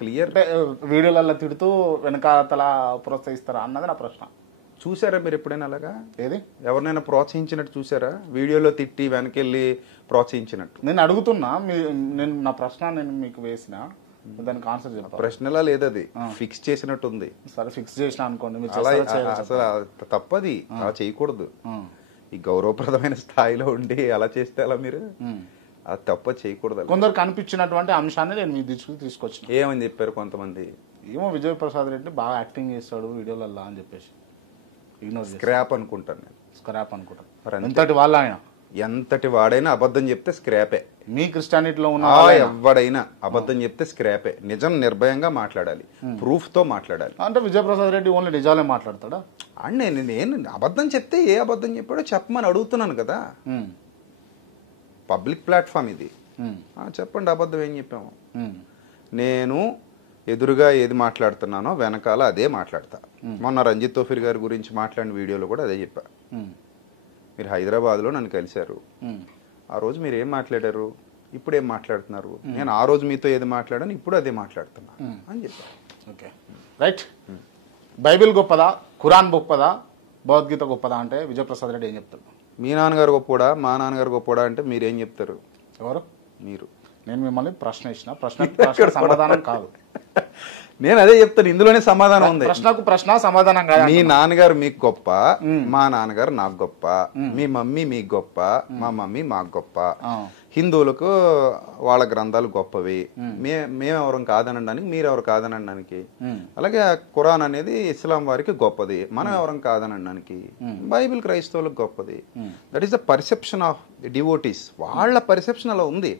Clear. అంటే వీడియోలలో తిడుతూ వెనకాతల ప్రోత్సహిస్తారా అన్నది నా ప్రశ్న. చూసారా మీరు ఎప్పుడైనా అలాగా? ఏది ఎవరినైనా ప్రోత్సహించినట్టు చూసారా? వీడియోలో తిట్టి వెనకెళ్ళి ప్రోత్సహించినట్టు. నేను అడుగుతున్నా, నేను నా ప్రశ్న నేను మీకు వేసిన దానికి ఆన్సర్ చెప్పాలి. ప్రశ్నలా లేదది, ఫిక్స్ చేసినట్టు ఉంది. సరే ఫిక్స్ చేసిన అనుకోండి, మీరు అలా చేస్తారో అసలు తప్పది, అలా చేయకూడదు. ఈ గౌరవప్రదమైన స్థాయిలో ఉండి అలా చేస్తే అలా మీరు అది తప్ప చేయకూడదు. కొందరు కనిపించినటువంటి అంశాన్ని నేను మీ దృష్టికి తీసుకొచ్చిన. ఏమని చెప్పారు కొంతమంది? ఏమో విజయ్ ప్రసాద్ రెడ్డి బాగా యాక్టింగ్ చేస్తాడు వీడియోలలో అని చెప్పేసి ఇగ్నోర్ చేస్తాడు. స్క్రాప్ అనుకుంటాను నేను. స్క్రాప్ అనుకుంటాను. ఎంతటి వాళ్ళు ఆయన, ఎంతటి వాడైనా అబద్ధం చెప్తే స్క్రాపే. మీ క్రిస్టియానిటీలో ఉన్న ఎవడైనా అబద్ధం చెప్తే స్క్రాపే. నిజం నిర్భయంగా మాట్లాడాలి, ప్రూఫ్ తో మాట్లాడాలి. అంటే విజయప్రసాద్ రెడ్డి ఓన్లీ నిజాలే మాట్లాడతాడా? అండ్ నేను అబద్ధం చెప్తే ఏ అబద్ధం చెప్పాడో చెప్పమని అడుగుతున్నాను కదా. పబ్లిక్ ప్లాట్ఫామ్ ఇది. చెప్పండి అబద్ధం ఏం చెప్పాము. నేను ఎదురుగా ఏది మాట్లాడుతున్నానో వెనకాల అదే మాట్లాడతా. మొన్న రంజిత్ తోఫీర్ గారి గురించి మాట్లాడిన వీడియోలో కూడా అదే చెప్పా. మీరు హైదరాబాద్లో నన్ను కలిశారు, ఆ రోజు మీరు ఏం మాట్లాడారు, ఇప్పుడు ఏం మాట్లాడుతున్నారు, నేను ఆ రోజు మీతో ఏది మాట్లాడాను ఇప్పుడు అదే మాట్లాడుతున్నా అని చెప్పాను. Okay right. బైబిల్ గొప్పదా, ఖురాన్ గొప్పదా, భగవద్గీత గొప్పదా అంటే విజయప్రసాద్ రెడ్డి ఏం చెప్తారు? మీ నాన్నగారు గొప్పడా మా నాన్నగారు గొప్పడా అంటే మీరేం చెప్తారు? ఎవరు? మీరు. నేను మిమ్మల్ని ప్రశ్న ఇచ్చిన ప్రశ్న సమాధానం కాదు. నేను అదే చెప్తాను, ఇందులోనే సమాధానం ఉంది. ప్రశ్నకు ప్రశ్న సమాధానం కాదు. మీ నాన్నగారు మీకు గొప్ప, మా నాన్నగారు నాకు గొప్ప, మీ మమ్మీ మీకు గొప్ప, మా మమ్మీ మాకు గొప్ప. హిందువులకు వాళ్ళ గ్రంథాలు గొప్పవి, మేమెవరం కాదనడానికి మీరెవరు కాదనడానికి. అలాగే ఖురాన్ అనేది ఇస్లాం వారికి గొప్పది, మనం ఎవరం కాదనడానికి. బైబిల్ క్రైస్తవులకు గొప్పది. That is the perception of devotees. వాళ్ళ పర్సెప్షన్ అలా ఉంది.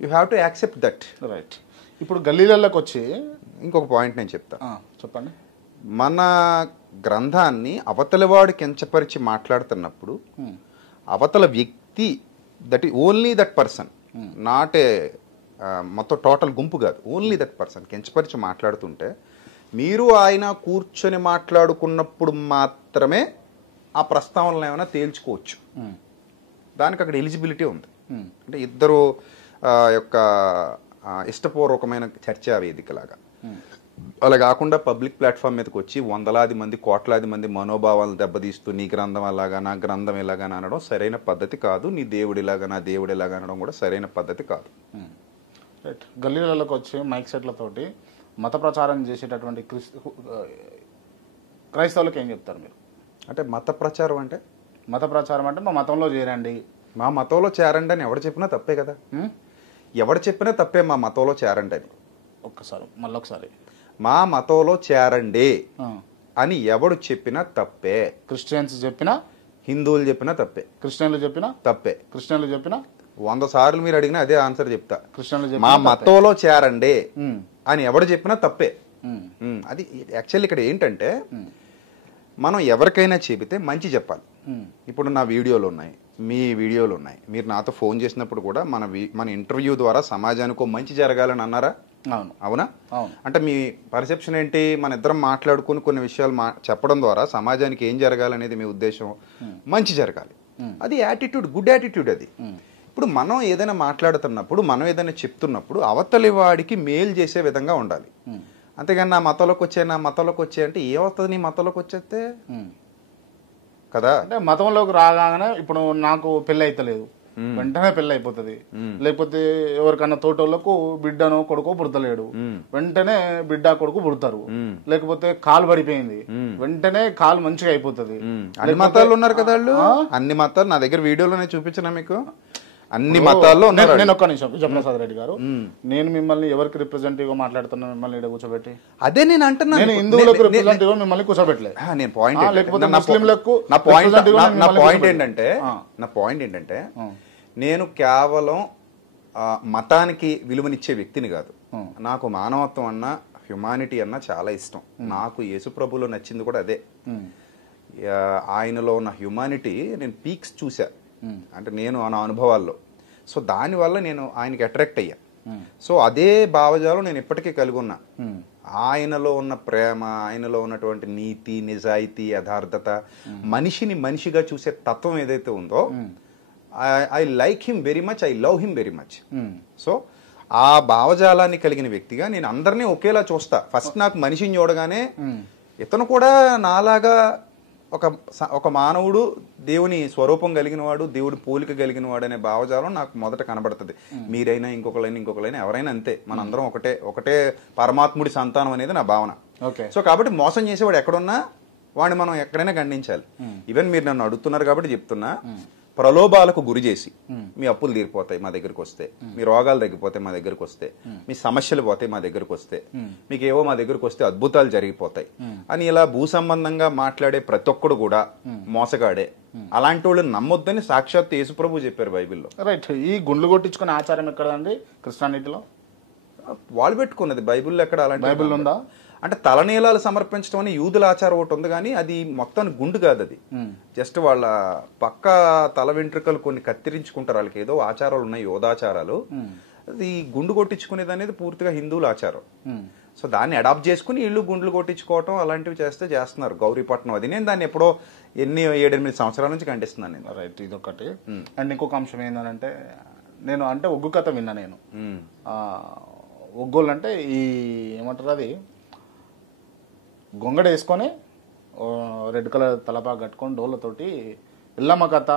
You have to accept that. Right. ఇప్పుడు గల్లీలలోకి వచ్చి ఇంకొక పాయింట్ నేను చెప్తా. చెప్పండి. మన గ్రంథాన్ని అవతలవాడు కించపరిచి మాట్లాడుతున్నప్పుడు అవతల వ్యక్తి, దట్ ఈ only that person, not a మొత్తం టోటల్ గుంపు కాదు, ఓన్లీ దట్ పర్సన్ కించపరిచి మాట్లాడుతుంటే మీరు ఆయన కూర్చొని మాట్లాడుకున్నప్పుడు మాత్రమే ఆ ప్రస్తావనలు ఏమైనా తేల్చుకోవచ్చు. దానికి అక్కడ ఎలిజిబిలిటీ ఉంది. అంటే ఇద్దరు యొక్క ఇష్టపూర్వకమైన చర్చా వేదికలాగా. అలా కాకుండా పబ్లిక్ ప్లాట్ఫామ్ మీదకి వచ్చి వందలాది మంది కోట్లాది మంది మనోభావాలను దెబ్బతీస్తూ నీ గ్రంథం అలాగా నా గ్రంథం ఇలాగా అనడం సరైన పద్ధతి కాదు. నీ దేవుడిలాగా నా దేవుడిలాగా అనడం కూడా సరైన పద్ధతి కాదు. రైట్. గల్లీలలోకి వచ్చి మైక్ సెట్లతోటి మత ప్రచారం చేసేటటువంటి క్రైస్తవులకు ఏం చెప్తారు మీరు? అంటే మత ప్రచారం అంటే మా మతంలో చేరండి, మా మతంలో చేరండి అని ఎవడు చెప్పినా తప్పే కదా. ఎవడు చెప్పినా తప్పే మా మతంలో చేరండి అని. మళ్ళొకసారి మా మతంలో చేరండి అని ఎవడు చెప్పినా తప్పే. క్రిస్టియన్స్ చెప్పినా, హిందువులు చెప్పినా తప్పే, క్రిస్టియన్లు చెప్పినా తప్పే. క్రిస్టియన్లు చెప్పినా 100 సార్లు మీరు అడిగినా అదే ఆన్సర్ చెప్తా. క్రిస్టియన్లు మా మతంలో చేరండి అని ఎవడు చెప్పినా తప్పే. అది యాక్చువల్లీ ఇక్కడ ఏంటంటే మనం ఎవరికైనా చెబితే మంచి చెప్పాలి. ఇప్పుడు నా వీడియోలు ఉన్నాయి, మీ వీడియోలు ఉన్నాయి, మీరు నాతో ఫోన్ చేసినప్పుడు కూడా మన ఇంటర్వ్యూ ద్వారా సమాజానికి మంచి జరగాలని అన్నారా? అవునా? అంటే మీ పర్సెప్షన్ ఏంటి? మన ఇద్దరం మాట్లాడుకుని కొన్ని విషయాలు చెప్పడం ద్వారా సమాజానికి ఏం జరగాలనేది మీ ఉద్దేశం. మంచి జరగాలి. అది యాటిట్యూడ్, గుడ్ యాటిట్యూడ్ అది. ఇప్పుడు మనం ఏదైనా మాట్లాడుతున్నప్పుడు, మనం ఏదైనా చెప్తున్నప్పుడు అవతలి వాడికి మేలు చేసే విధంగా ఉండాలి. అంతేగాని నా మతంలోకి వచ్చే అంటే ఏమవుతుంది? నీ మతంలోకి వచ్చేస్తే కదా. అంటే మతంలోకి రాగానే ఇప్పుడు నాకు పెళ్ళి అయితలేదు, వెంటనే పెళ్ళి అయిపోతుంది. లేకపోతే ఎవరికన్నా తోటోళ్లకు బిడ్డనో కొడుకో పుడతలేడు, వెంటనే బిడ్డ కొడుకు పుడతారు. లేకపోతే కాలు పడిపోయింది, వెంటనే కాలు మంచిగా అయిపోతుంది. అన్ని మతాలు ఉన్నారు కదా వాళ్ళు. అన్ని మతాలు నా దగ్గర వీడియోలోనే చూపించిన మీకు. అన్ని మతాల్లో ఉన్నారు. నేను ఒక్క నిమిషం విజయప్రసాద్ రెడ్డి గారు, నేను మిమ్మల్ని ఎవరికి రిప్రజెంటేటివ్ గా మాట్లాడుతున్నా? మిమ్మల్ని ఇక్కడ కూర్చోబెట్టి అదే నేను అంటున్నా. నేను హిందువులకు రిప్రజెంటేటివ్ గా మిమ్మల్ని కూర్చోబెట్టలేదు. నేను పాయింట్ లేకపోతే ముస్లింలకు నా పాయింట్ ఏంటంటే నేను కేవలం మతానికి విలువనిచ్చే వ్యక్తిని కాదు. నాకు మానవత్వం అన్న, హ్యుమానిటీ అన్న చాలా ఇష్టం. నాకు యేసు ప్రభులో నచ్చింది కూడా అదే. ఆయనలో ఉన్న హ్యుమానిటీ నేను పీక్స్ చూసా, అంటే నేను నా అనుభవాల్లో. సో దానివల్ల నేను ఆయనకి అట్రాక్ట్ అయ్యా. సో అదే భావజాలం నేను ఇప్పటికీ కలిగి ఉన్నా. ఆయనలో ఉన్న ప్రేమ, ఆయనలో ఉన్నటువంటి నీతి, నిజాయితీ, యథార్థత, మనిషిని మనిషిగా చూసే తత్వం ఏదైతే ఉందో, I like him very much, I love him very much. So ఆ భావజాలాన్ని కలిగిన వ్యక్తిగా నేను అందరినీ ఒకేలా చూస్తా. ఫస్ట్ నాకు మనిషిని చూడగానే ఇతను కూడా నాలాగా ఒక మానవుడు, దేవుని స్వరూపం కలిగిన వాడు, దేవుడి పోలిక కలిగిన వాడు అనే భావజాలం నాకు మొదట కనబడుతుంది. మీరైనా ఇంకొకరైనా ఎవరైనా అంతే, మనందరం ఒకటే పరమాత్ముడి సంతానం అనేది నా భావన. సో కాబట్టి మోసం చేసేవాడు ఎక్కడున్నా వాడిని మనం ఎక్కడైనా ఖండించాలి. ఈవెన్ మీరు నన్ను అడుగుతున్నారు కాబట్టి చెప్తున్నా, ప్రలోభాలకు గురి చేసి మీ అప్పులు తీరిపోతాయి మా దగ్గరకు వస్తే, మీ రోగాలు తగ్గిపోతాయి మా దగ్గరకు వస్తే, మీ సమస్యలు పోతాయి మా దగ్గరకు వస్తే, మీకు ఏవో మా దగ్గరకు వస్తే అద్భుతాలు జరిగిపోతాయి అని ఇలా భూ సంబంధంగా మాట్లాడే ప్రతి ఒక్కడు కూడా మోసగాడే. అలాంటి వాళ్ళు నమ్మొద్దని సాక్షాత్ యేసుప్రభు చెప్పారు బైబిల్లో. రైట్. ఈ గుండ్లు కొట్టించుకునే ఆచారం ఎక్కడండి క్రిస్టియానిటీలో? వాళ్ళు పెట్టుకున్నది బైబిల్లో. ఎక్కడ అలాంటి బైబిల్ ఉందా? అంటే తలనీలాలు సమర్పించడం అని యూదుల ఆచారం ఒకటి ఉంది, కానీ అది మొత్తం గుండు కాదు. అది జస్ట్ వాళ్ళ పక్క తల వెంట్రుకలు కొన్ని కత్తిరించుకుంటారు, వాళ్ళకి ఏదో ఆచారాలు ఉన్నాయి, యోధాచారాలు. అది గుండు కొట్టించుకునేది అనేది పూర్తిగా హిందువుల ఆచారం. సో దాన్ని అడాప్ట్ చేసుకుని ఇల్లు గుండ్లు కొట్టించుకోవటం అలాంటివి చేస్తున్నారు. గౌరీపట్నం అది నేను దాన్ని ఎప్పుడో 7-8 సంవత్సరాల నుంచి ఖండిస్తున్నాను నేను. రైట్, ఇదొకటి. అండ్ ఇంకొక అంశం ఏంటంటే, నేను ఒగ్గు కథ విన్నా నేను. ఒగ్గోళ్ళు అంటే ఈ ఏమంటారు, అది గొంగడ వేసుకొని రెడ్ కలర్ తలపా కట్టుకొని డోళ్ళతోటి ఎల్లమ్మ కథ,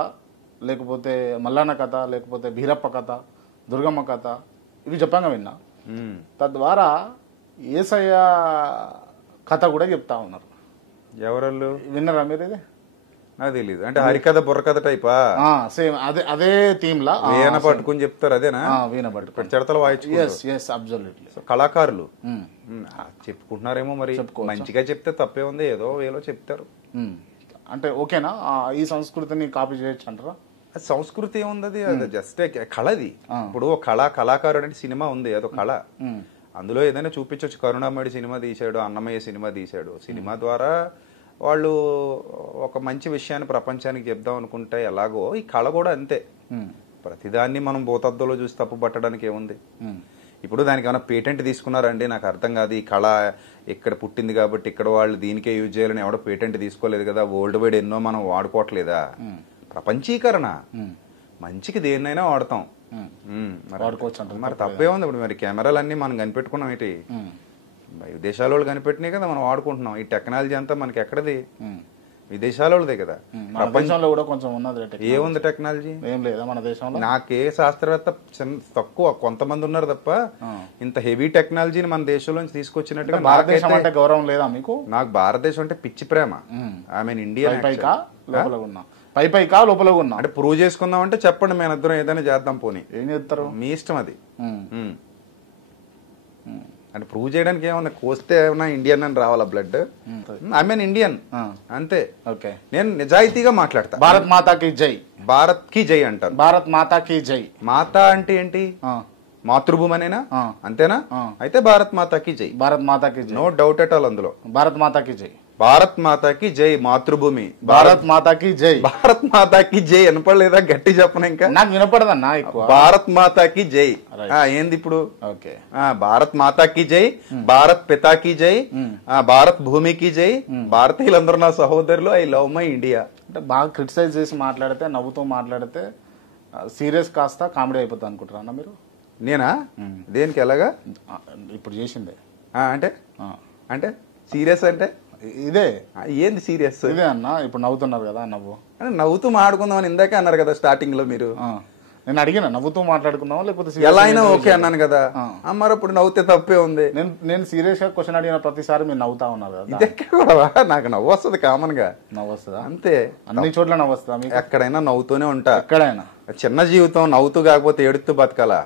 లేకపోతే మల్లన్న కథ, లేకపోతే బీరప్ప కథ, దుర్గమ్మ కథ, ఇవి చెప్పంగా విన్నా. తద్వారా యేసయ్య కథ కూడా చెప్తా ఉన్నారు. ఎవరు విన్నారా మీరు? ఇది నాకు తెలీదు. అంటే హరికథ బుర్రకథ టైపా? సేమ్ అదే థీమ్ లా వీణ పట్టుకుని చెప్తారు. అదేనా? వీణ పట్టుకుని చిడతలు వాయించు కళాకారులు చెప్పుకుంటున్నారేమో మరి. మంచిగా చెప్తే తప్పే ఉంది, ఏదో వేలో చెప్తారు. అంటే ఓకేనా? ఈ సంస్కృతిని కాపీ చేయొచ్చు అంటారా? అది సంస్కృతి ఏముంది, అది జస్ట్ కళది. ఇప్పుడు కళాకారుడు అంటే సినిమా ఉంది, అదో కళ. అందులో ఏదైనా చూపించవచ్చు. కరుణామయుడు సినిమా తీశాడు, అన్నమయ్య సినిమా తీశాడు. సినిమా ద్వారా వాళ్ళు ఒక మంచి విషయాన్ని ప్రపంచానికి చెప్దాం అనుకుంటే ఎలాగో ఈ కళ కూడా అంతే. ప్రతిదాన్ని మనం భూతద్దంలో చూసి తప్పు పట్టడానికి ఏముంది? ఇప్పుడు దానికి ఏమైనా పేటెంట్ తీసుకున్నారండి? నాకు అర్థం కాదు. ఈ కళ ఇక్కడ పుట్టింది కాబట్టి ఇక్కడ వాళ్ళు దీనికే యూజ్ చేయాలని ఎవడో పేటెంట్ తీసుకోలేదు కదా. వరల్డ్ వైడ్ ఎన్నో మనం వాడుకోవట్లేదా? ప్రపంచీకరణ. మంచికి దేన్నైనా వాడతాం, వాడుకోవచ్చు. మరి తప్పే ఉంది. ఇప్పుడు మరి కెమెరాలన్నీ మనం కనిపెట్టుకున్నాం ఏంటి? విదేశాల వాళ్ళు కనిపెట్టినాయి కదా, మనం వాడుకుంటున్నాం. ఈ టెక్నాలజీ అంతా మనకి ఎక్కడది? విదేశాల వాళ్ళదే కదా. ప్రపంచంలో కూడా కొంచెం ఉన్నది. ఏముంది టెక్నాలజీ? ఏం లేదా మన దేశంలో? నాకే శాస్త్రవేత్త తక్కువ, కొంతమంది ఉన్నారు తప్ప ఇంత హెవీ టెక్నాలజీని మన దేశంలోంచి తీసుకొచ్చినట్టుగా. భారతదేశం అంటే గౌరవం లేదా మీకు? నాకు భారతదేశం అంటే పిచ్చి ప్రేమ. I mean India. పైపైకా లోపల ఉన్నా అంటే ప్రూవ్ చేసుకుందాం అంటే చెప్పండి, మేము ఇద్దరం ఏదైనా చేద్దాం. పోనీ ఏం చేస్తారు? మీ ఇష్టం అది. అంటే ప్రూవ్ చేయడానికి ఏమన్నా కోస్తే ఏమన్నా ఇండియన్ అని రావాలా బ్లడ్? ఐ మీన్ ఇండియన్ అంతే. ఓకే, నేను నిజాయితీగా మాట్లాడతా. భారత్ మాతాకి జై. భారత్ కి జై అంటాను. భారత్ మాతాకి జై. మాతా అంటే ఏంటి? మాతృభూమి అనేనా? అంతేనా? అయితే భారత్ మాతాకి జై. భారత్ మాతాకి జై, నో డౌట్ ఎట్ ఆల్ అందులో. భారత్ మాతాకి జై. భారత్ మాతాకి జై. మాతృభూమి భారత్ మాతాకి జై. భారత్ మాతాకి జై వినపడలేదా? గట్టి చెప్పను. ఇంకా నాకు వినపడదన్నా ఎక్కువ. భారత్ మాతాకి జై ఏంది ఇప్పుడు? ఓకే, భారత్ మాతాకి జై, భారత్ పితాకి జై, భారత్ భూమికి జై. భారతీయులందరూ నా సహోదరులు. I love my India. అంటే బాగా క్రిటిసైజ్ చేసి మాట్లాడితే, నవ్వుతూ మాట్లాడితే సీరియస్ కాస్త కామెడీ అయిపోతుంది అనుకుంటారా అన్న మీరు? నేనా? దేనికి? ఎలాగా? ఇప్పుడు చేసిందే అంటే అంటే సీరియస్ అంటే ఇదే. ఏంది సీరియస్? ఇదే అన్న. ఇప్పుడు నవ్వుతున్నారు కదా, నవ్వుతూ మాట్లాడుకుందాం అని ఇందాకే అన్నారు కదా స్టార్టింగ్ లో మీరు. నేను అడిగినా నవ్వుతూ మాట్లాడుకుందాం లేకపోతే ఎలా అయినా ఓకే అన్నాను కదా. మరి ఇప్పుడు నవ్వుతే తప్పే ఉంది. నేను సీరియస్ గా క్వశ్చన్ అడిగిన ప్రతిసారి మీరు నవ్వుతా ఉన్నారు కదా. ఇదెక్కడ కూడా నాకు నవ్వు వస్తుంది, కామన్ గా నవ్వు వస్తుందా? అంతే, అన్ని చోట్ల నవ్వు వస్తుందా మీకు? ఎక్కడైనా నవ్వుతూనే ఉంటా. ఎక్కడైనా చిన్న జీవితం, నవ్వుతూ కాకపోతే ఏడుతూ బతకాలా?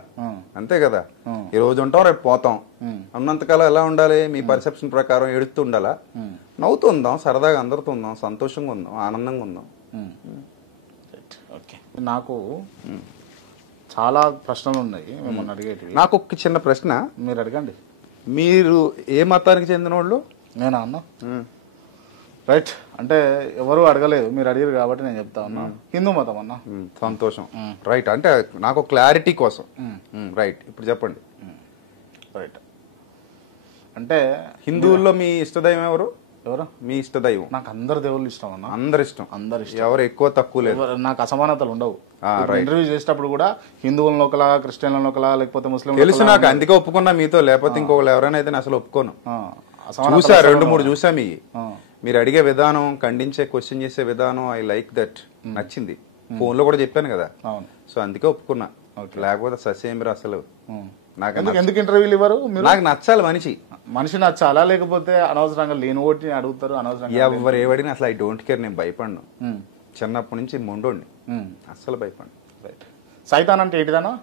అంతే కదా. ఈ రోజు ఉంటాం, రేపు పోతాం. ఉన్నంతకాలం ఎలా ఉండాలి? మీ పర్సెప్షన్ ప్రకారం ఏడుతూ ఉండాలా? నవ్వుతూ ఉందాం, సరదాగా అందరితో ఉందాం, సంతోషంగా ఉందాం, ఆనందంగా ఉందాం. నాకు చాలా ప్రశ్నలు ఉన్నాయి మిమ్మల్ని అడిగేటివి. నాకు ఒక చిన్న ప్రశ్న. మీరు అడగండి. మీరు ఏ మతానికి చెందిన వాళ్ళు? నేనా అన్న? రైట్, అంటే ఎవరు అడగలేదు, మీరు అడిగారు కాబట్టి నేను చెప్తా ఉన్నా. హిందూ మతం అన్న. సంతోషం. రైట్, అంటే నాకు క్లారిటీ కోసం. రైట్, ఇప్పుడు చెప్పండి. రైట్, అంటే హిందువుల్లో మీ ఇష్టదైవం ఎవరు? ఎవరు? మీ ఇష్ట దైవం. నాకు అందరు దేవుళ్ళు ఇష్టం అన్న. అందరి ఇష్టం, అందరు ఇష్టం, ఎవరు ఎక్కువ తక్కువ లేదు. నాకు అసమానతలు ఉండవు. ఇంటర్వ్యూ చేసేటప్పుడు కూడా హిందువులను ఒకలాగా, క్రిస్టియన్లను ఒకలా, లేకపోతే ముస్లిం తెలుసు నాకు, అందుకే ఒప్పుకున్నా మీతో. లేకపోతే ఇంకొకరు ఎవరైనా అయితే నేను అసలు ఒప్పుకోను. చూసా 2-3 చూసా. మీరు అడిగే విధానం, ఖండించే క్వశ్చన్ చేసే విధానం, ఐ లైక్ దట్, నచ్చింది. ఫోన్ లో కూడా చెప్పాను కదా, సో అందుకే ఒప్పుకున్నా. లేకపోతే ససేమిరా అసలు నాకు ఎందుకు ఇంటర్వ్యూలు ఇవ్వరు? నాకు నచ్చాలి మనిషి నచ్చాలా, లేకపోతే అనవసరంగా లేని ఓటిని అడుగుతారు? అనవసరంగా ఎవరు ఏవడినా అసలు ఐ డోంట్ కేర్. నేను భయపడను, చిన్నప్పటి నుంచి మొండోండి, అస్సలు భయపడను. సైతాన్ అంటే ఏంటిదన్నా?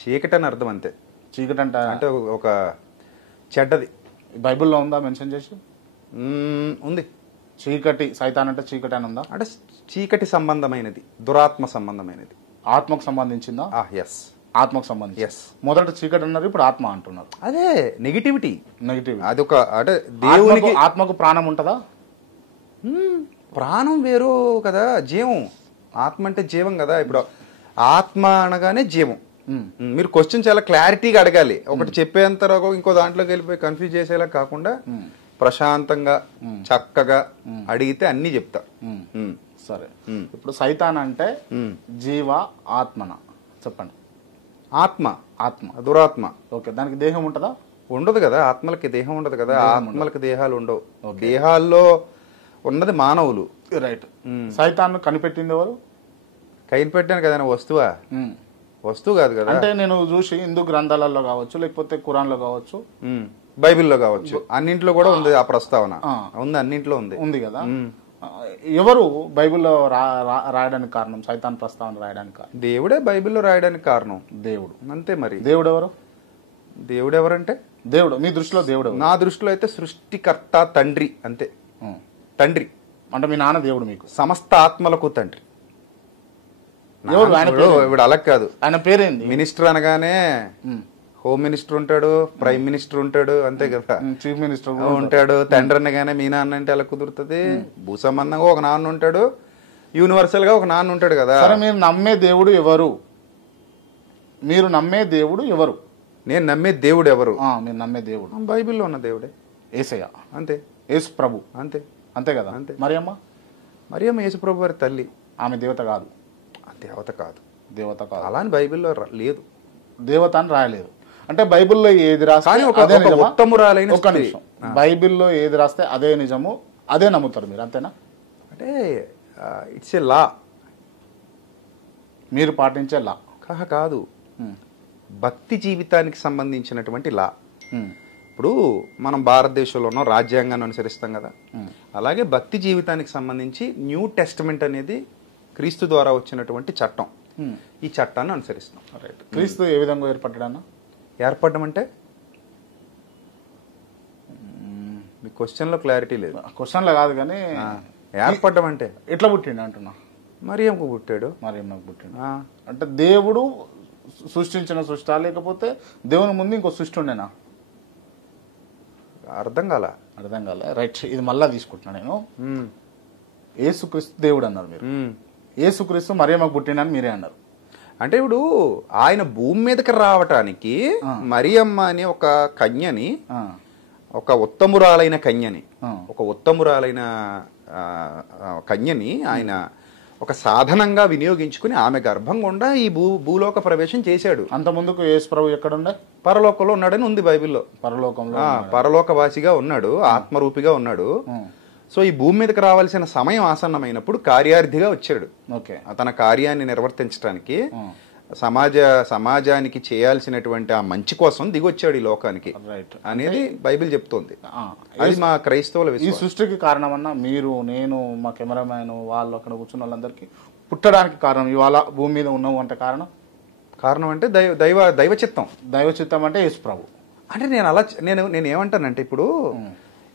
చీకటి అని అర్థం, అంతే. చీకటి అంటే ఒక చెడ్డది. బైబిల్లో ఉందా మెన్షన్ చేసి? ఉంది. చీకటి, సైతాన్ అంటే చీకటి అని ఉందా? అంటే చీకటి సంబంధమైనది, దురాత్మ సంబంధమైనది. ఆత్మకు సంబంధించిందా? ఎస్, ఆత్మకు సంబంధించి. ఎస్. మొదట చీకటి అన్నారు, ఇప్పుడు ఆత్మ అంటున్నారు. అదే నెగిటివిటీ. అదొక అంటే దేవునికి. ఆత్మకు ప్రాణం ఉంటుందా? ప్రాణం వేరు కదా, జీవం. ఆత్మ అంటే జీవం కదా. ఇప్పుడు ఆత్మ అనగానే జీవం. మీరు క్వశ్చన్ చాలా క్లారిటీగా అడగాలి. ఒకటి చెప్పేంత ఇంకో దాంట్లోకి వెళ్ళిపోయి కన్ఫ్యూజ్ చేసేలా కాకుండా ప్రశాంతంగా చక్కగా అడిగితే అన్ని చెప్తా. సరే, ఇప్పుడు సైతాన్ అంటే జీవ ఆత్మన చెప్పండి. ఆత్మ, ఆత్మ దురాత్మ. ఓకే, దానికి దేహం ఉంటుందా? ఉండదు కదా, ఆత్మలకి దేహం ఉండదు కదా. ఆత్మలకి దేహాలు ఉండవు. దేహాల్లో ఉన్నది మానవులు. రైట్. సైతాన్ కనిపెట్టింది ఎవరు? కనిపెట్టాను కదా, వస్తువా? వస్తువు కాదు కదా. అంటే నేను చూసి హిందూ గ్రంథాలలో కావచ్చు, లేకపోతే ఖురాన్ లో కావచ్చు, బైబిల్లో కావచ్చు, అన్నింట్లో కూడా ఉంది ఆ ప్రస్తావన. ఉంది, అన్నింట్లో ఉంది కదా. ఎవరు బైబిల్లో రాయడానికి కారణం, సైతాన్ ప్రస్తావన రాయడానికి కారణం? దేవుడే బైబిల్లో రాయడానికి కారణం. దేవుడు, అంతే. మరి దేవుడు ఎవరు? దేవుడు ఎవరంటే, దేవుడు మీ దృష్టిలో దేవుడు? నా దృష్టిలో అయితే సృష్టికర్త, తండ్రి, అంతే. తండ్రి అంటే మీ నాన్న దేవుడు మీకు? సమస్త ఆత్మలకు తండ్రి. ఇప్పుడు అలా కాదు. ఆయన పేరేంది? మినిస్టర్ అనగానే హోమ్ మినిస్టర్ ఉంటాడు, ప్రైమ్ మినిస్టర్ ఉంటాడు, అంతే కదా. చీఫ్ మినిస్టర్ ఉంటాడు. తండ్రి అనగానే మీ నాన్న అంటే ఎలా కుదురుతుంది? భూసంబంధంగా ఒక నాన్న ఉంటాడు, యూనివర్సల్ గా ఒక నాన్న ఉంటాడు కదా. మీరు నమ్మే దేవుడు ఎవరు? మీరు నమ్మే దేవుడు ఎవరు? నేను నమ్మే దేవుడు ఎవరు? మీరు నమ్మే దేవుడు బైబిల్లో ఉన్న దేవుడే, యేసయ్య, అంతే. యేసు ప్రభు, అంతే. అంతే కదా. అంతే. మరియమ్మ యేసు ప్రభు వారి తల్లి. ఆమె దేవత కాదు? దేవత కాదు. దేవత కాదు అలా అని బైబిల్లో లేదు. దేవత అని రాయలేదు. అంటే బైబిల్లో ఏది రాస్తే ఉత్తమురాలైన. ఒక్క నిమిషం, బైబిల్లో ఏది రాస్తే అదే నిజము, అదే నమ్ముతారు మీరు, అంతేనా? అంటే ఇట్స్ ఏ లా, మీరు పాటించే లా కాదు, భక్తి జీవితానికి సంబంధించినటువంటి లా. ఇప్పుడు మనం భారతదేశంలో ఉన్న రాజ్యాంగాన్ని అనుసరిస్తాం కదా, అలాగే భక్తి జీవితానికి సంబంధించి న్యూ టెస్టమెంట్ అనేది క్రీస్తు ద్వారా వచ్చినటువంటి చట్టం. ఈ చట్టాన్ని అనుసరిస్తాం. రైట్. క్రీస్తు ఏ విధంగా ఏర్పడ్డాడన్నా? ఏర్పడడం అంటే మీ క్వశ్చన్లో క్లారిటీ లేదు. క్వశ్చన్లో కాదు కానీ ఏర్పడడం అంటే ఎట్లా పుట్టిండు అంటున్నా. మరియమ్మకు పుట్టాడు. మరియమ్మకు పుట్టిండు అంటే దేవుడు సృష్టించిన సృష్టి, లేకపోతే దేవుని ముందు ఇంకో సృష్టి ఉండేనా? అర్థం కాల. రైట్, ఇది మళ్ళా తీసుకుంటున్నా నేను. యేసుక్రీస్తు దేవుడు అన్నారు మీరు. యేసుక్రీస్తు మరియమ్మకు పుట్టిండని మీరే అన్నారు. అంటే ఇప్పుడు ఆయన భూమి మీదకి రావటానికి మరియమ్మ అనే ఒక కన్యని, ఒక ఉత్తమురాలైన కన్యని, ఒక ఉత్తమురాలైన కన్యని ఆయన ఒక సాధనంగా వినియోగించుకుని ఆమె గర్భం గుండా ఈ భూలోక ప్రవేశం చేశాడు. అంత ముందుకు యేసు ప్రభు ఎక్కడుండే? పరలోకంలో ఉన్నాడని ఉంది బైబిల్లో. పరలోకంలో పరలోకవాసిగా ఉన్నాడు, ఆత్మరూపిగా ఉన్నాడు. సో ఈ భూమి మీదకి రావాల్సిన సమయం ఆసన్నమైనప్పుడు కార్యార్థిగా వచ్చాడు. తన కార్యాన్ని నిర్వర్తించడానికి, సమాజానికి చేయాల్సినటువంటి ఆ మంచి కోసం దిగొచ్చాడు ఈ లోకానికి అనేది బైబిల్ చెప్తోంది. అది మా క్రైస్తవుల ఈ సృష్టికి కారణమన్నా మీరు, నేను, మా కెమెరామ్యాన్, వాళ్ళు అక్కడ కూర్చున్న వాళ్ళందరికీ పుట్టడానికి కారణం, ఇవాళ భూమి మీద ఉన్నావు అంటే కారణం అంటే దైవ చిత్తం. దైవ చిత్తం అంటే యేసు ప్రభు. అంటే నేను ఏమంటానంటే, ఇప్పుడు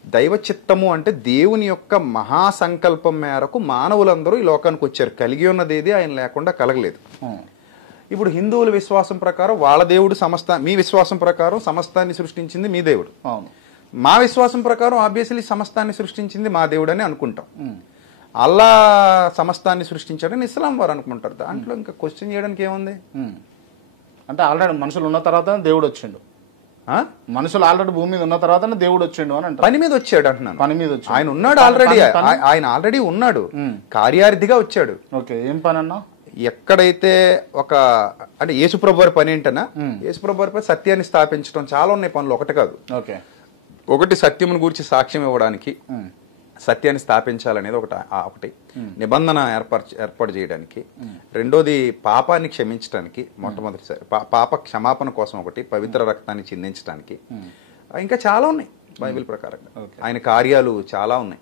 దైవ చిత్తము అంటే దేవుని యొక్క మహాసంకల్పం మేరకు మానవులందరూ ఈ లోకానికి వచ్చారు. కలిగి ఉన్నది ఏది ఆయన లేకుండా కలగలేదు. ఇప్పుడు హిందువుల విశ్వాసం ప్రకారం వాళ్ళ దేవుడు మీ విశ్వాసం ప్రకారం సమస్తాన్ని సృష్టించింది మీ దేవుడు. మా విశ్వాసం ప్రకారం ఆబ్వియస్లీ సమస్తాన్ని సృష్టించింది మా దేవుడు అని అనుకుంటాం. అల్లా సమస్తాన్ని సృష్టించాడని ఇస్లాం వారు అనుకుంటారు. దాంట్లో ఇంకా క్వశ్చన్ చేయడానికి ఏముంది? అంటే ఆల్రెడీ మనుషులు ఉన్న తర్వాత దేవుడు వచ్చిండు. మనుషులు ఆల్రెడీ భూమి మీద ఉన్న తర్వాత దేవుడు వచ్చిండు అని అంటారు. పని మీద వచ్చాడు అంటున్నాను. పని మీద వచ్చి ఆయన ఉన్నాడు ఆల్రెడీ, ఆయన ఆల్రెడీ ఉన్నాడు, కార్యార్థిగా వచ్చాడు. ఓకే, ఏం పని అన్నా? ఎక్కడైతే ఒక అంటే యేసుప్రభు వారి పని ఏంటన్నా, యేసుప్రభు వారి పని సత్యాన్ని స్థాపించడం. చాలా ఉన్నాయి పనులు, ఒకటి కాదు. ఓకే, ఒకటి సత్యమును గురించి సాక్ష్యం ఇవ్వడానికి, సత్యాన్ని స్థాపించాలనేది ఒకటి నిబంధన ఏర్పాటు చేయడానికి, రెండోది పాపాన్ని క్షమించడానికి, మొట్టమొదటిసారి పాప క్షమాపణ కోసం ఒకటి, పవిత్ర రక్తాన్ని చిందించడానికి, ఇంకా చాలా ఉన్నాయి బైబిల్ ప్రకారంగా. ఆయన కార్యాలు చాలా ఉన్నాయి.